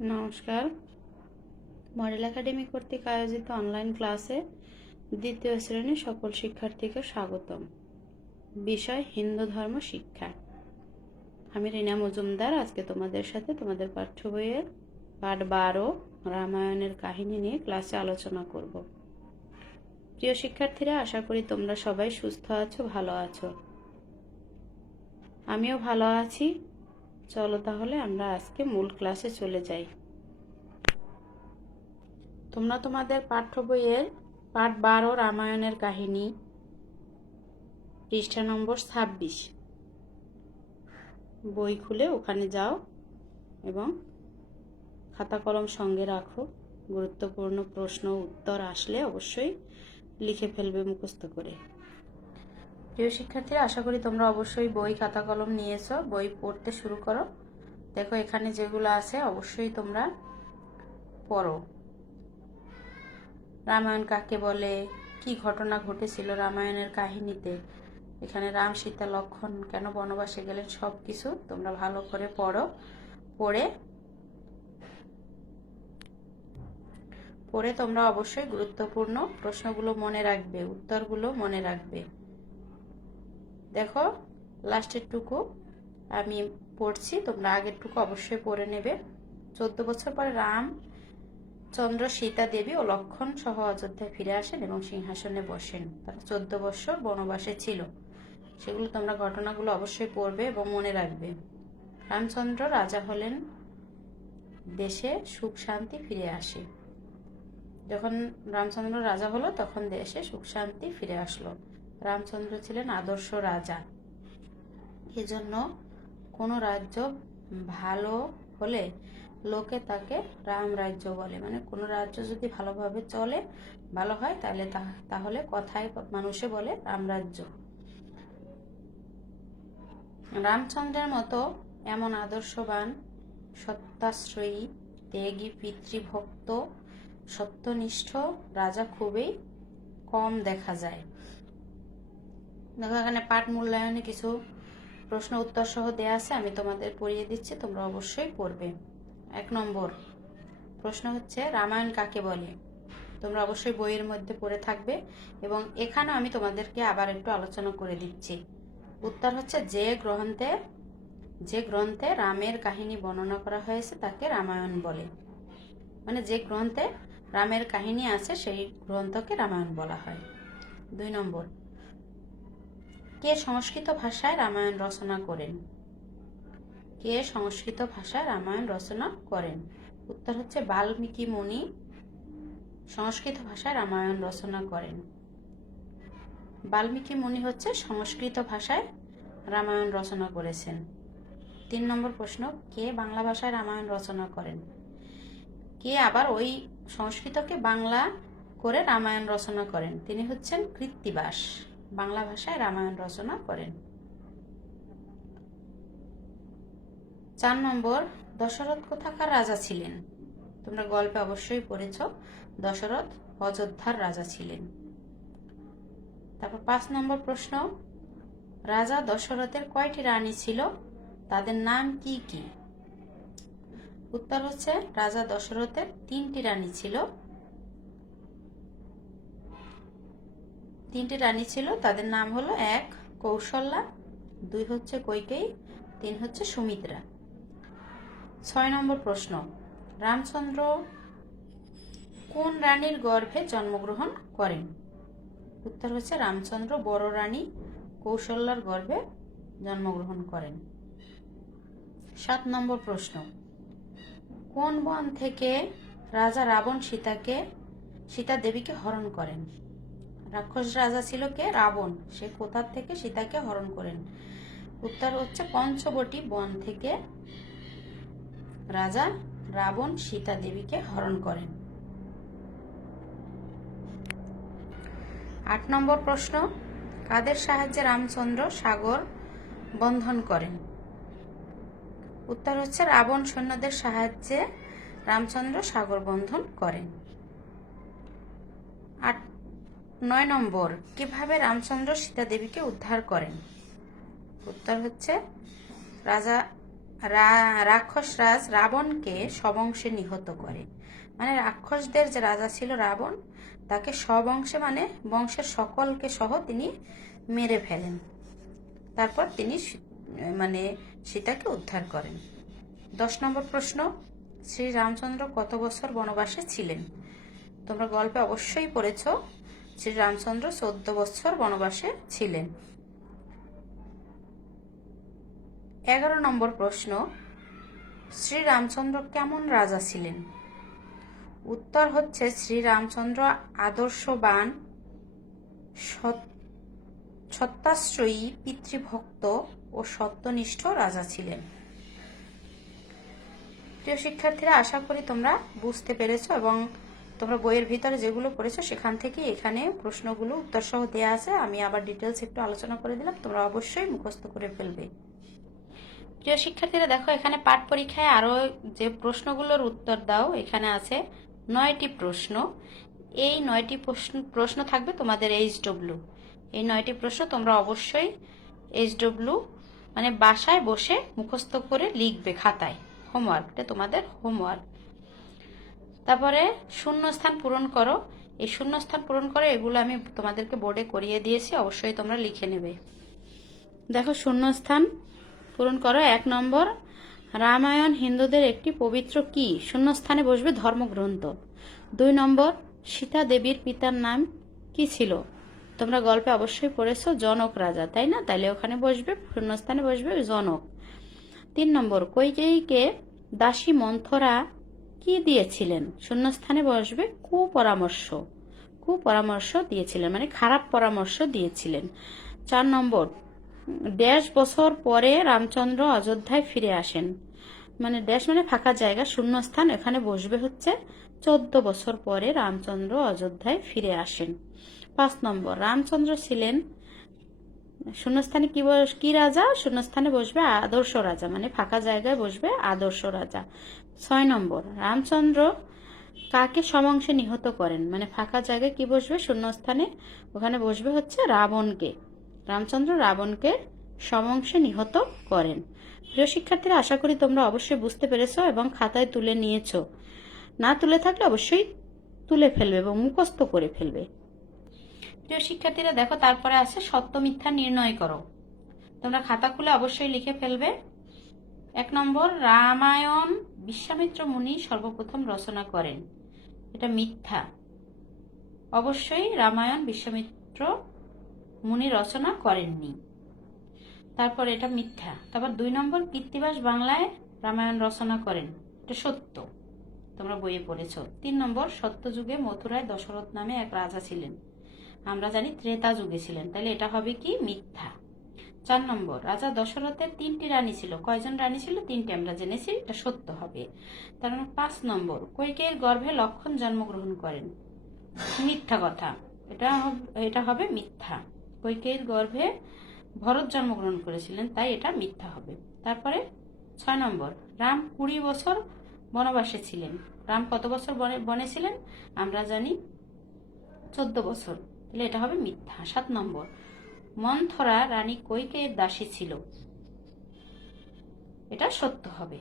নমস্কার। Model academy কর্তৃক আয়োজিত অনলাইন ক্লাসে দ্বিতীয় শ্রেণির সকল শিক্ষার্থীকে স্বাগতম। বিষয় হিন্দু ধর্ম শিক্ষা। আমি রিনা মজুমদার, আজকে তোমাদের সাথে তোমাদের পাঠ্য বইয়ের পাঠ বারো, রামায়ণের কাহিনী নিয়ে ক্লাসে আলোচনা করব। প্রিয় শিক্ষার্থীরা, আশা করি তোমরা সবাই সুস্থ আছো, ভালো আছো। আমিও ভালো আছি। চলো তাহলে আমরা আজকে মূল ক্লাসে চলে যাই। তোমরা তোমাদের পাঠ্য বইয়ের পাঠ বারো রামায়ণের কাহিনী, পৃষ্ঠা নম্বর ছাব্বিশ। বই খুলে ওখানে যাও এবং খাতা কলম সঙ্গে রাখো। গুরুত্বপূর্ণ প্রশ্ন, উত্তর আসলে অবশ্যই লিখে ফেলবে মুখস্থ করে। প্রিয় শিক্ষার্থীরা, আশা করি তোমরা অবশ্যই বই খাতা কলম নিয়েছো। বই পড়তে শুরু করো। দেখো, এখানে যেগুলো আছে, অবশ্যই তোমরা পড়ো। রামায়ণ কাকে বলে? কি ঘটনা ঘটেছিল রামায়ণের কাহিনীতে? এখানে রাম সীতা, লক্ষণ কেন বনবাসে গেলেন সব কিছু তোমরা ভালো করে পড়ো। পড়ে পড়ে তোমরা অবশ্যই গুরুত্বপূর্ণ প্রশ্নগুলো মনে রাখবে, উত্তরগুলো মনে রাখবে। দেখো লাস্টের টুকু আমি পড়ছি, তোমরা আগের টুকু অবশ্যই পড়ে নেবে। চোদ্দ বছর পরে রাম, চন্দ্র, সীতা দেবী ও লক্ষণ সহ অযোধ্যায় ফিরে আসেন এবং সিংহাসনে বসেন। তারা চোদ্দ বছর বনবাসে ছিল। সেগুলো তোমরা ঘটনাগুলো অবশ্যই পড়বে এবং মনে রাখবে। রামচন্দ্র রাজা হলেন, দেশে সুখ শান্তি ফিরে আসে। যখন রামচন্দ্র রাজা হলো, তখন দেশে সুখ শান্তি ফিরে আসলো। রামচন্দ্র ছিলেন আদর্শ রাজা। এজন্য কোনো রাজ্য ভালো হলে লোকে তাকে রাম রাজ্য বলে। মানে কোনো রাজ্য যদি ভালোভাবে চলে, ভালো হয়, তাহলে তাহলে কথায় মানুষে বলে রামরাজ্য রামচন্দ্রের মতো এমন আদর্শবান, সত্যাশ্রয়ী, ত্যাগী, পিতৃভক্ত, সত্যনিষ্ঠ রাজা খুবই কম দেখা যায়। দেখো এখানে পাঠ মূল্যায়নে কিছু প্রশ্ন উত্তর সহ দেয়া আছে, আমি তোমাদের পড়িয়ে দিচ্ছি, তোমরা অবশ্যই পড়বে। এক নম্বর, প্রশ্ন হচ্ছে, রামায়ণ কাকে বলে? তোমরা অবশ্যই বইয়ের মধ্যে পড়ে থাকবে এবং এখানেও আমি তোমাদেরকে আবার একটু আলোচনা করে দিচ্ছি। উত্তর হচ্ছে, যে গ্রন্থে যে গ্রন্থে রামের কাহিনী বর্ণনা করা হয়েছে, তাকে রামায়ণ বলে। মানে যে গ্রন্থে রামের কাহিনী আছে, সেই গ্রন্থকে রামায়ণ বলা হয়। দুই নম্বর কে সংস্কৃত ভাষায় রামায়ণ রচনা করেন? কে সংস্কৃত ভাষায় রামায়ণ রচনা করেন? উত্তর হচ্ছে বাল্মীকি মুনি সংস্কৃত ভাষায় রামায়ণ রচনা করেন। বাল্মীকি মুনি হচ্ছে সংস্কৃত ভাষায় রামায়ণ রচনা করেছেন। তিন নম্বর প্রশ্ন, কে বাংলা ভাষায় রামায়ণ রচনা করেন? কে আবার ওই সংস্কৃতকে বাংলা করে রামায়ণ রচনা করেন? তিনি হচ্ছেন কৃত্তিবাস। বাংলা ভাষায় রামায়ণ রচনা করেন। চার নম্বর, দশরথ কোথাকার রাজা ছিলেন? তোমরা গল্পে অবশ্যই পড়েছ, দশরথ অযোধ্যার রাজা ছিলেন। তারপর পাঁচ নম্বর প্রশ্ন, রাজা দশরথের কয়টি রানী ছিল? তাদের নাম কি কি? উত্তর হচ্ছে, রাজা দশরথের তিনটি রানী ছিল। তিনটি রানী ছিল, তাদের নাম হলো এক কৌশল্যা, দুই হচ্ছে কৈকেয়ী, তিন হচ্ছে সুমিত্রা। ছয় নম্বর প্রশ্ন, রামচন্দ্র কোন রানীর গর্ভে জন্মগ্রহণ করেন? উত্তর হচ্ছে রামচন্দ্র বড় রানী কৌশল্যার গর্ভে জন্মগ্রহণ করেন। সাত নম্বর প্রশ্ন, কোন বন থেকে রাজা রাবণ সীতাকে, সীতা দেবীকে হরণ করেন? রাক্ষস রাজা ছিল কে? রাবণ। সে কোথার থেকে? সীতাকে হরণ করেন। উত্তর হচ্ছে পঞ্চবটি বন থেকে রাজা রাবণ সীতা দেবীকে হরণ করেন। আট নম্বর প্রশ্ন, কাদের সাহায্যে রামচন্দ্র সাগর বন্ধন করেন? উত্তর হচ্ছে রাবণ সৈন্যদের সাহায্যে রামচন্দ্র সাগর বন্ধন করেন আট নয় নম্বর, কীভাবে রামচন্দ্র সীতা দেবীকে উদ্ধার করেন? উত্তর হচ্ছে, রাজা রাক্ষসরাজ রাবণকে সবংশে নিহত করে। মানে রাক্ষসদের যে রাজা ছিল রাবণ, তাকে সবংশে মানে বংশের সকলকে সহ তিনি মেরে ফেলেন। তারপর তিনি মানে সীতাকে উদ্ধার করেন। দশ নম্বর প্রশ্ন, শ্রী রামচন্দ্র কত বছর বনবাসে ছিলেন? তোমরা গল্পে অবশ্যই পড়েছ। শ্রী রামচন্দ্র চোদ্দ বছর বনবাসে ছিলেন। এগারো নম্বর প্রশ্ন, শ্রীরামচন্দ্র কেমন রাজা ছিলেন? উত্তর হচ্ছে শ্রীরামচন্দ্র আদর্শবান সত্যাশ্রয়ী, পিতৃভক্ত ও সত্যনিষ্ঠ রাজা ছিলেন। প্রিয় শিক্ষার্থীরা, আশা করি তোমরা বুঝতে পেরেছ এবং তোমরা বইয়ের ভিতরে যেগুলো পড়েছো সেখান থেকে এখানে প্রশ্নগুলো উত্তর সহ দেওয়া আছে। আমি আবার ডিটেলস একটু আলোচনা করে দিলাম। তোমরা অবশ্যই মুখস্থ করে ফেলবে। প্রিয় শিক্ষার্থীরা, দেখো, এখানে পাঠ পরীক্ষায় আরও যে প্রশ্নগুলোর উত্তর দাও, এখানে আছে নয়টি প্রশ্ন। এই নয়টি প্রশ্ন প্রশ্ন থাকবে তোমাদের এইচ ডব্লিউ এই নয়টি প্রশ্ন তোমরা অবশ্যই এইচ ডব্লিউ মানে বাসায় বসে মুখস্থ করে লিখবে খাতায়। হোমওয়ার্ক এটা তোমাদের হোমওয়ার্ক তারপরে শূন্যস্থান পূরণ করো। এই শূন্যস্থান পূরণ করে এগুলো আমি তোমাদেরকে বোর্ডে করিয়ে দিয়েছি, অবশ্যই তোমরা লিখে নেবে। দেখো, শূন্যস্থান পূরণ করো। এক নম্বর, রামায়ণ হিন্দুদের একটি পবিত্র কি? শূন্যস্থানে বসবে ধর্মগ্রন্থ। দুই নম্বর, সীতা দেবীর পিতার নাম কি ছিল? তোমরা গল্পে অবশ্যই পড়েছো, জনক রাজা, তাই না? তাইলে ওখানে বসবে, শূন্যস্থানে বসবে জনক। তিন নম্বর, কৈকেয়ীকে দাসী মন্থরা কি দিয়েছিলেন? শূন্যস্থানে বসবে, কুপরামর্শ। কুপরামর্শ দিয়েছিলেন মানে খারাপ পরামর্শ দিয়েছিলেন। চার নম্বর দেড় বছর পরে রামচন্দ্র অযোধ্যায় ফিরে আসেন। মানে দেশ মানে ফাঁকা জায়গা, শূন্যস্থান, এখানে বসবে হচ্ছে চোদ্দ বছর পরে রামচন্দ্র অযোধ্যায় ফিরে আসেন। পাঁচ নম্বর, রামচন্দ্র ছিলেন, শূন্যস্থানে কি কি রাজা? শূন্যস্থানে বসবে আদর্শ রাজা মানে ফাঁকা জায়গায় বসবে আদর্শ রাজা। ছয় নম্বর, রামচন্দ্র কাকে সমংশে নিহত করেন? মানে ফাঁকা জায়গায় কি বসবে? শূন্যস্থানে ওখানে বসবে হচ্ছে রাবণকে। রামচন্দ্র রাবণকে সমংশে নিহত করেন। প্রিয় শিক্ষার্থীরা, আশা করি তোমরা অবশ্যই বুঝতে পেরেছ এবং খাতায় তুলে নিয়েছো। না তুলে থাকলে অবশ্যই তুলে ফেলবে এবং মুখস্থ করে ফেলবে। প্রিয় শিক্ষার্থীরা, দেখো, তারপরে আছে সত্য মিথ্যা নির্ণয় করো। তোমরা খাতা খুলে অবশ্যই লিখে ফেলবে। এক নম্বর, রামায়ণ বিশ্বামিত্র মুনি সর্বপ্রথম রচনা করেন। এটা মিথ্যা। অবশ্যই রামায়ণ বিশ্বামিত্র মুনি রচনা করেননি। তারপর এটা মিথ্যা। তারপর দুই নম্বর কৃত্তিবাস বাংলায় রামায়ণ রচনা করেন। এটা সত্য। তোমরা বইয়ে পড়েছ। তিন নম্বর, সত্যযুগে মথুরায় দশরথ নামে এক রাজা ছিলেন। আমরা জানি ত্রেতা যুগে ছিলেন। তাহলে এটা হবে কি? মিথ্যা। চার নম্বর, রাজা দশরথের তিনটি রানী ছিল। কয়জন রানী ছিল? তিনটি, আমরা জেনেছি, এটা সত্য হবে। তার মানে পাঁচ নম্বর, কৈকেয়ের গর্ভে লক্ষণ জন্মগ্রহণ করেন। মিথ্যা কথা, এটা এটা হবে মিথ্যা। কৈকেয়ীর গর্ভে ভরত জন্মগ্রহণ করেছিলেন, তাই এটা মিথ্যা হবে। তারপরে ছয় নম্বর, রাম কুড়ি বছর বনবাসে ছিলেন। রাম কত বছর বনে বনে ছিলেন? আমরা জানি চোদ্দ বছর। তাহলে এটা হবে মিথ্যা। সাত নম্বর মন্থরা রানী কৈকেয়ের দাসী ছিল। এটা সত্য হবে।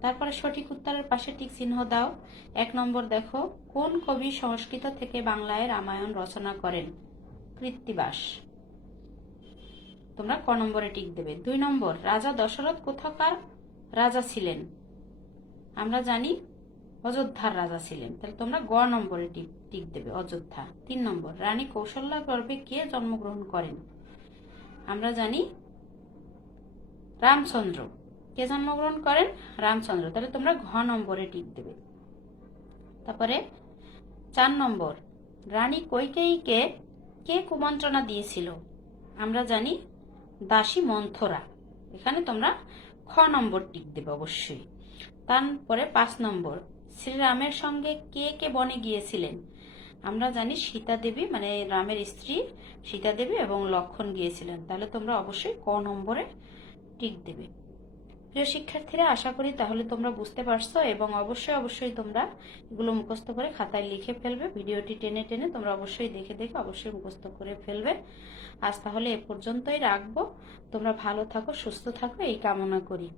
তারপরে সঠিক উত্তরের পাশে টিক চিহ্ন দাও। এক নম্বর দেখো, কোন কবি সংস্কৃত থেকে বাংলায় রামায়ণ রচনা করেন? কৃত্তিবাস। তোমরা ক নম্বরে টিক দেবে। দুই নম্বর, রাজা দশরথ কোথাকার রাজা ছিলেন? আমরা জানি অযোধ্যার রাজা ছিলেন। তাহলে তোমরা গ নম্বরে টিক টিক দেবে অযোধ্যা। তিন নম্বর, রানী কৌশল্যা গর্ভে কে জন্মগ্রহণ করেন? আমরা জানি রামচন্দ্র। কে জন্মগ্রহণ করেন? রামচন্দ্র। তাহলে তোমরা ঘ নম্বরে টিক দেবে। তারপরে চার নম্বর। রানী কৈকেয়ীকে কে কুমন্ত্রণা দিয়েছিল? আমরা জানি দাসী মন্থরা। এখানে তোমরা খ নম্বর টিক দেবে অবশ্যই। তারপরে পাঁচ নম্বর। শ্রীরামের সঙ্গে কে কে বনে গিয়েছিলেন? আমরা জানি সীতা দেবী মানে রামের স্ত্রী সীতা দেবী এবং লক্ষণ গিয়েছিলেন। তাহলে তোমরা অবশ্যই ক নম্বরে টিক দেবে। প্রিয় শিক্ষার্থীরা, আশা করি তাহলে তোমরা বুঝতে পারছ এবং অবশ্যই অবশ্যই তোমরা এগুলো মুখস্থ করে খাতায় লিখে ফেলবে। ভিডিওটি টেনে টেনে তোমরা অবশ্যই দেখে দেখে অবশ্যই মুখস্থ করে ফেলবে। আজ তাহলে এ পর্যন্তই রাখব। তোমরা ভালো থাকো, সুস্থ থাকো, এই কামনা করি।